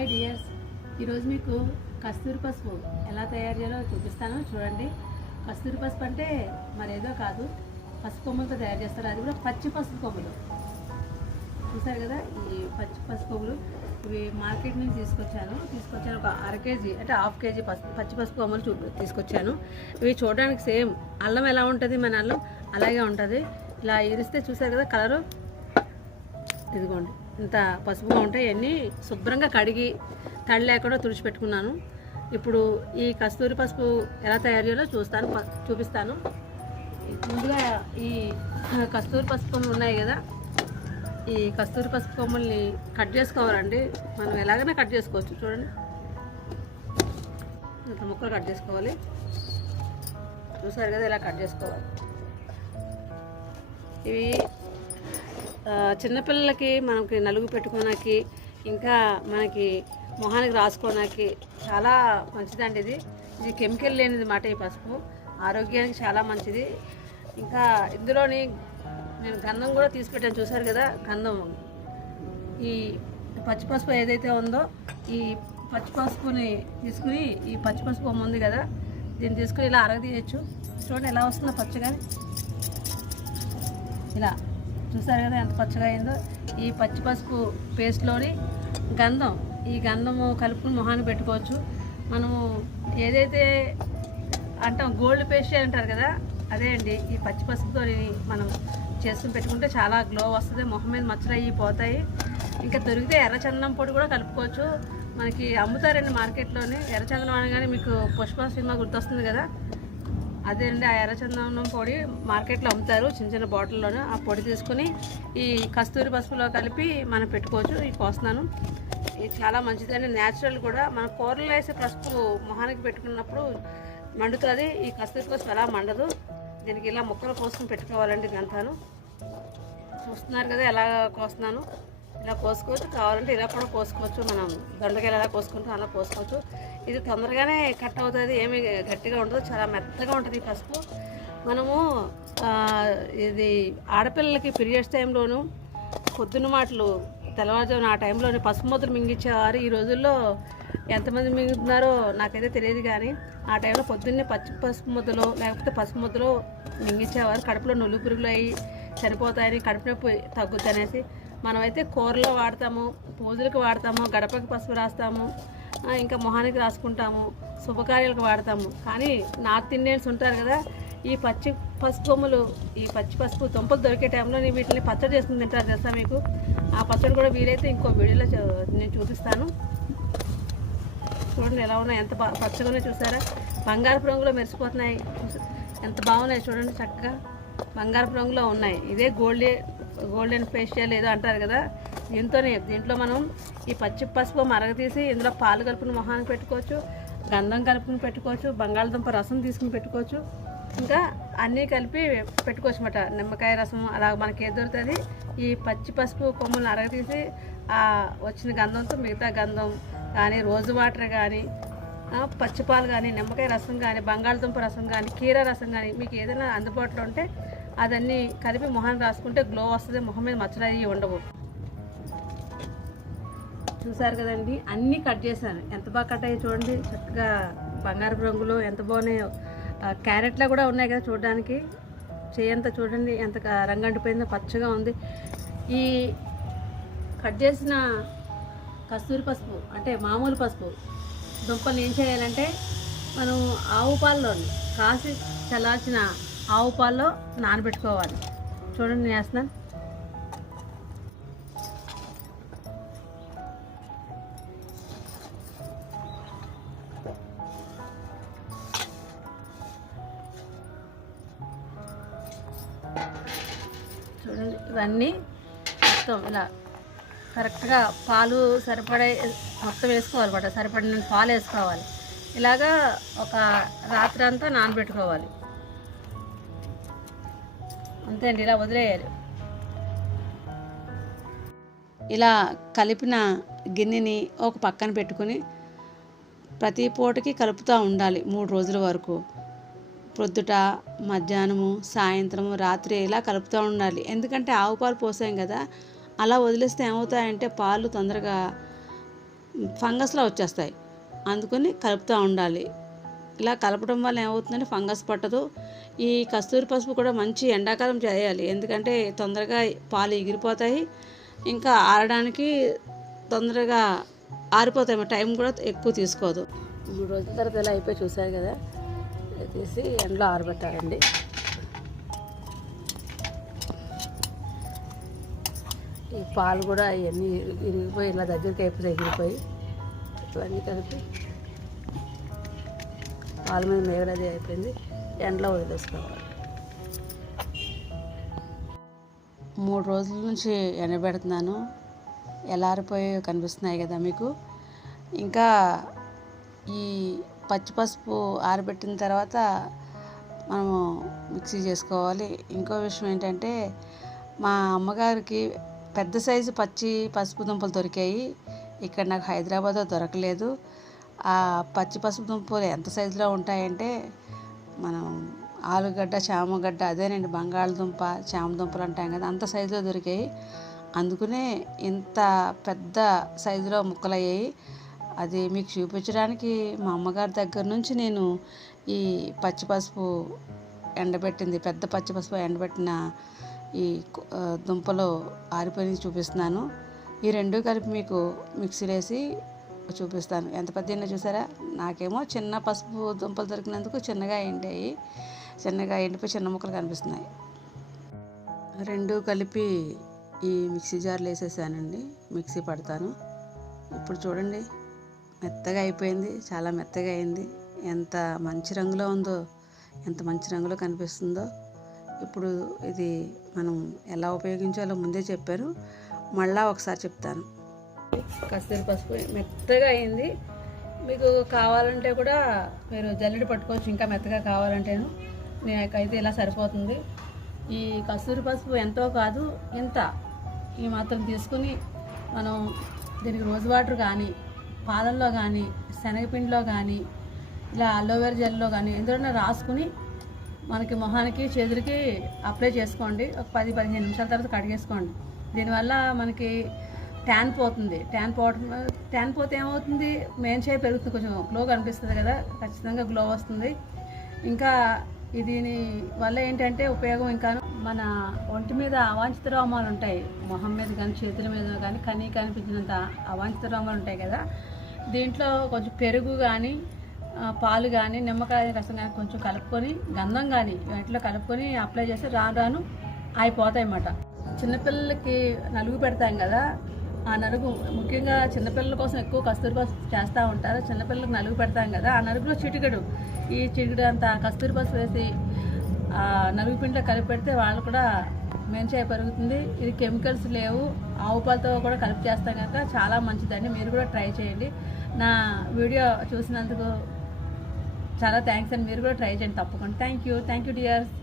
Hi dears ఈరోజు మీకు కస్తూరి పసుపు ఎలా తయారు చేయాలో చూపిస్తాను చూడండి. కస్తూరి పసుపు అంటే మరేదో కాదు పసుపు కొమ్ములతో తయారు చేస్తారు. అది కూడా పచ్చి పసుపు కొమ్ములు. చూసారు కదా ఈ పచ్చి పసుపు కొమ్ములు. ఇవి మార్కెట్ నుంచి తీసుకొచ్చాను. తీసుకొచ్చాను ఒక అర కేజీ అంటే హాఫ్ కేజీ పసుపు పచ్చి పసుపు కొమ్ములు చూ తీసుకొచ్చాను. ఇవి చూడడానికి సేమ్. అల్లం ఎలా ఉంటుంది? మన అల్లం అలాగే ఉంటుంది. ఇలా ఇరిస్తే చూసారు కదా కలరు? ఇదిగోండి. ఇంత పసుపుగా ఉంటాయి అన్నీ శుభ్రంగా కడిగి తడి లేకుండా తుడిచిపెట్టుకున్నాను. ఇప్పుడు ఈ కస్తూరి పసుపు ఎలా తయారు చేయాలో చూస్తాను చూపిస్తాను. ముందుగా ఈ కస్తూరి పసుపు కొమ్ములు ఉన్నాయి కదా ఈ కస్తూరి పసుపు కొమ్మల్ని కట్ చేసుకోవాలండి. మనం ఎలాగైనా కట్ చేసుకోవచ్చు చూడండి. ఇంత ముక్కలు కట్ చేసుకోవాలి. చూసారు కదా ఇలా కట్ చేసుకోవాలి. ఇవి చిన్నపిల్లలకి మనకి నలుగు పెట్టుకోనకి ఇంకా మనకి మొహానికి రాసుకోవడానికి చాలా మంచిదండి ఇది. ఇది కెమికల్ లేనిది మాట ఈ పసుపు. ఆరోగ్యానికి చాలా మంచిది. ఇంకా ఇందులోని నేను గంధం కూడా తీసి పెట్టాను చూసారు కదా? గంధం. ఈ పచ్చి పసుపు ఏదైతే ఉందో ఈ పచ్చి పసుపుని తీసుకుని ఈ పచ్చి పసుపు బొమ్మ ఉంది కదా? దీన్ని తీసుకుని ఇలా అరగదీయచ్చు. చూడండి ఎలా వస్తుందో పచ్చగాని. ఇలా. చూసారు కదా ఎంత పచ్చగా అయిందో? ఈ పచ్చి పసుపు పేస్ట్లోని గంధం ఈ గంధము కలుపుకుని మొహాన్ని పెట్టుకోవచ్చు. మనము ఏదైతే అంటాం గోల్డ్ పేస్ట్ అంటారు కదా అదే అండి. ఈ పచ్చి పసుపుతో మనం చేసుకుని పెట్టుకుంటే చాలా గ్లో వస్తుంది మొహం మీద మచ్చలు అయ్యి పోతాయి. ఇంకా దొరికితే ఎర్రచందనం పొడి కూడా కలుపుకోవచ్చు. మనకి అమ్ముతారండి మార్కెట్లోనే. ఎర్రచందనం అనగానే మీకు పుష్ప సినిమా గుర్తొస్తుంది కదా. అదే అండి ఆ ఎర్రచందనం పొడి మార్కెట్లో అమ్ముతారు చిన్న చిన్న బాటిల్లోనే ఆ పొడి తీసుకుని ఈ కస్తూరి పసుపులో కలిపి మనం పెట్టుకోవచ్చు ఇది పోస్తున్నాను. ఇది చాలా మంచిది అండి న్యాచురల్ కూడా. మన కూరలు వేసే పసుపు మొహానికి పెట్టుకున్నప్పుడు మండుతుంది ఈ కస్తూరి పసుపు ఎలా మండదు. దీనికి ఇలా ముక్కలు కోసుకుని పెట్టుకోవాలండి గంతాను చూస్తున్నారు కదా ఎలా కోస్తున్నాను. ఇలా కోసుకోవచ్చు. కావాలంటే ఇలా కూడా కోసుకోవచ్చు. మనం దొండకాయలు ఎలా కోసుకుంటాం అలా కోసుకోవచ్చు. ఇది తొందరగానే కట్ అవుతుంది. ఏమి గట్టిగా ఉండదు. చాలా మెత్తగా ఉంటుంది ఈ పసుపు. మనము ఇది ఆడపిల్లలకి పీరియడ్స్ టైంలోను పొద్దున్న మాటలు తెల్లవారుజామున ఆ టైంలోనే పసుపు ముద్దలు మింగించేవారు. ఈ రోజుల్లో ఎంతమంది మింగుతున్నారో నాకైతే తెలియదు కానీ ఆ టైంలో పొద్దున్నే పచ్చి పసుపు ముద్దలో లేకపోతే పసుపు ముద్దలో మింగించేవారు. కడుపులో నులు పురుగులు అయ్యి చనిపోతాయని కడుపు నొప్పి తగ్గుద్ది అనేసి మనమైతే కూరలో వాడతాము పూజలకు వాడతాము గడపకి పసుపు రాస్తాము ఇంకా మొహానికి రాసుకుంటాము శుభకార్యాలకు వాడతాము. కానీ నార్త్ ఇండియన్స్ ఉంటారు కదా ఈ పచ్చి పసుపు కొమ్ములు ఈ పచ్చి పసుపు దుంపలు దొరికే టైంలో నేను వీటిని పచ్చడి చేసుకుని తింటారు తెలుసా మీకు? ఆ పచ్చడి కూడా వీలైతే ఇంకో వీడియోలో చూ- నేను చూపిస్తాను. చూడండి ఎలా ఉన్నాయి ఎంత బా- పచ్చగానే చూసారా? బంగారపు రంగులో మెరిసిపోతున్నాయి. ఎంత బాగున్నాయి చూడండి చక్కగా. బంగారపు రంగులో ఉన్నాయి. ఇదే గోల్డే గోల్డెన్ ఫేషియల్ ఏదో అంటారు కదా దీంతోనే దీంట్లో మనం ఈ పచ్చి పసుపు మరగతీసి ఇందులో పాలు కలుపుని మొహానికి పెట్టుకోవచ్చు గంధం కలుపుని పెట్టుకోవచ్చు బంగాళదుంప రసం తీసుకుని పెట్టుకోవచ్చు. ఇంకా అన్నీ కలిపి పెట్టుకోవచ్చు అనమాట నిమ్మకాయ రసం అలా మనకి ఏది దొరుకుతుంది ఈ పచ్చి పసుపు కొమ్ములను అరగతీసి వచ్చిన గంధంతో మిగతా గంధం కానీ రోజు వాటర్ కానీ పచ్చిపాలు కానీ నిమ్మకాయ రసం కానీ బంగాళదుంప రసం కానీ కీర రసం కానీ మీకు ఏదైనా అందుబాటులో ఉంటే అదన్నీ కలిపి మొహాన్ని రాసుకుంటే గ్లో వస్తుంది మొహం మీద మచ్చలు అయ్యి ఉండవు. చూసారు కదండి అన్నీ కట్ చేశాను ఎంత బాగా కట్ అయ్యి చూడండి చక్కగా బంగారపు రంగులో ఎంత బాగున్నాయో. క్యారెట్లో క్యారెట్లా కూడా ఉన్నాయి కదా చూడడానికి. చేయంత చూడండి ఎంత క- రంగు అంటిపోయిందో పచ్చగా ఉంది. ఈ కట్ చేసిన కస్తూరి పసుపు అంటే మామూలు పసుపు దుంపలు ఏం చేయాలంటే మనం ఆవు పాలలో కాసి చల్లార్చిన ఆవు పాల్లో నానబెట్టుకోవాలి. చూడండి నేను వేస్తున్నాను. చూడండి ఇవన్నీ మొత్తం ఇలా కరెక్ట్గా పాలు సరిపడే మొత్తం వేసుకోవాలి పట సరిపడిన పాలు వేసుకోవాలి. ఇలాగా ఒక రాత్రి అంతా నానబెట్టుకోవాలి. అంతే అండి ఇలా వదిలేయాలి. ఇలా కలిపిన గిన్నెని ఒక పక్కన పెట్టుకుని ప్రతి పూటకి కలుపుతూ ఉండాలి మూడు రోజుల వరకు. ప్రొద్దుట మధ్యాహ్నము సాయంత్రము రాత్రి ఇలా కలుపుతూ ఉండాలి. ఎందుకంటే ఆవు పాలు పోసాం కదా అలా వదిలేస్తే ఏమవుతాయంటే పాలు తొందరగా ఫంగస్లో వచ్చేస్తాయి. అందుకని కలుపుతూ ఉండాలి. ఇలా కలపడం వల్ల ఏమవుతుందంటే ఫంగస్ పట్టదు. ఈ కస్తూరి పసుపు కూడా మంచి ఎండాకాలం చేయాలి. ఎందుకంటే తొందరగా పాలు ఎగిరిపోతాయి. ఇంకా ఆరడానికి తొందరగా ఆరిపోతాయి టైం కూడా ఎక్కువ తీసుకోదు. మూడు రోజుల తర్వాత ఇలా అయిపోయి చూసారు కదా. తీసి ఎండలో ఆరబెట్టాలండి. ఈ పాలు కూడా ఇవన్నీ ఇరిగిపోయి ఇలా దగ్గరికి అయిపోయి ఎగిరిపోయి ఇవన్నీ కలిపి పాల మీద మేగడది అయిపోయింది. ఎండలో వదిలేసుకోవాలి. మూడు రోజుల నుంచి ఎండబెడుతున్నాను ఎలారిపోయి కనిపిస్తున్నాయి కదా మీకు. ఇంకా ఈ పచ్చి పసుపు ఆరబెట్టిన తర్వాత మనము మిక్సీ చేసుకోవాలి. ఇంకో విషయం ఏంటంటే మా అమ్మగారికి పెద్ద సైజు పచ్చి పసుపు దుంపలు దొరికాయి. ఇక్కడ నాకు హైదరాబాద్లో దొరకలేదు. ఆ పచ్చి పసుపు దుంపలు ఎంత సైజులో ఉంటాయంటే మనం ఆలుగడ్డ చామగడ్డ అదేనండి బంగాళదుంప చామదుంపలు అంటాం కదా అంత సైజులో దొరికాయి. అందుకనే ఇంత పెద్ద సైజులో ముక్కలయ్యాయి. అది మీకు చూపించడానికి మా అమ్మగారి దగ్గర నుంచి నేను ఈ పచ్చి పసుపు ఎండబెట్టింది పెద్ద పచ్చి పసుపు ఎండబెట్టిన ఈ దుంపలో ఆ, దుంపలు ఆరిపోయి చూపిస్తున్నాను. ఈ రెండు కలిపి మీకు మిక్సీలో వేసి చూపిస్తాను. ఎంత పెద్ద చూసారా? నాకేమో చిన్న పసుపు దుంపలు దొరికినందుకు చిన్నగా ఎండాయి. చిన్నగా ఎండిపోయి చిన్న ముక్కలు కనిపిస్తున్నాయి. రెండు కలిపి ఈ మిక్సీ జార్లు వేసేసానండి. మిక్సీ పడతాను. ఇప్పుడు చూడండి మెత్తగా అయిపోయింది. చాలా మెత్తగా అయింది. ఎంత మంచి రంగులో ఉందో ఎంత మంచి రంగులో కనిపిస్తుందో. ఇప్పుడు ఇది మనం ఎలా ఉపయోగించాలో ముందే చెప్పారు మళ్ళా ఒకసారి చెప్తాను. కస్తూరి పసుపు మెత్తగా అయింది. మీకు కావాలంటే కూడా మీరు జల్లెడ పట్టుకోవచ్చు ఇంకా మెత్తగా కావాలంటేను. నాకైతే ఇలా సరిపోతుంది. ఈ కస్తూరి పసుపు ఎంతో కాదు ఇంత. ఈ మాత్రం తీసుకుని మనం దీనికి రోజు వాటర్ కానీ పాలల్లో కానీ శనగపిండిలో కానీ ఇలా అలోవెరా జెల్లో కానీ ఎందుకంటే రాసుకుని మనకి మొహానికి చేతులకి అప్లై చేసుకోండి. ఒక పది పదిహేను నిమిషాల తర్వాత కడిగేసుకోండి. దీనివల్ల మనకి ట్యాన్ పోతుంది. ట్యాన్ పోవటం ట్యాన్ పోతే ఏమవుతుంది? మెయిన్ చేయి పెరుగుతుంది. కొంచెం గ్లో కనిపిస్తుంది కదా? ఖచ్చితంగా గ్లో వస్తుంది. ఇంకా దీని వల్ల ఏంటంటే ఉపయోగం ఇంకా మన ఒంటి మీద అవాంఛిత రోమాలు ఉంటాయి. మొహం మీద కానీ చేతుల మీద కానీ కనీ కనిపించినంత అవాంఛిత రోమాలు ఉంటాయి కదా? దీంట్లో కొంచెం పెరుగు కానీ పాలు కానీ నిమ్మకాయ రసం కానీ కొంచెం కలుపుకొని గంధం కానీ వాటిలో కలుపుకొని అప్లై చేస్తే రాను రాను అయిపోతాయి అన్నమాట. చిన్నపిల్లలకి నలుగు పెడతాం కదా? ఆ నలుగు ముఖ్యంగా చిన్నపిల్లల కోసం ఎక్కువ కస్తూరిబా చేస్తూ ఉంటారు. చిన్నపిల్లలకు నలుగు పెడతాం కదా. ఆ నలుగులో చిటికెడు. ఈ చిటికెడు అంత కస్తూరిబాస్ వేసి ఆ నలుగు పిండిలో కలిపి పెడితే వాళ్ళు కూడా మంచిగా పెరుగుతుంది. ఇది కెమికల్స్ లేవు. ఆవు పాలతో కూడా కలిపి చేస్తాం కనుక చాలా మంచిదండి. మీరు కూడా ట్రై చేయండి. నా వీడియో చూసినందుకు చాలా థ్యాంక్స్ అండి. మీరు కూడా ట్రై చేయండి తప్పకుండా. Thank you. Thank you dears.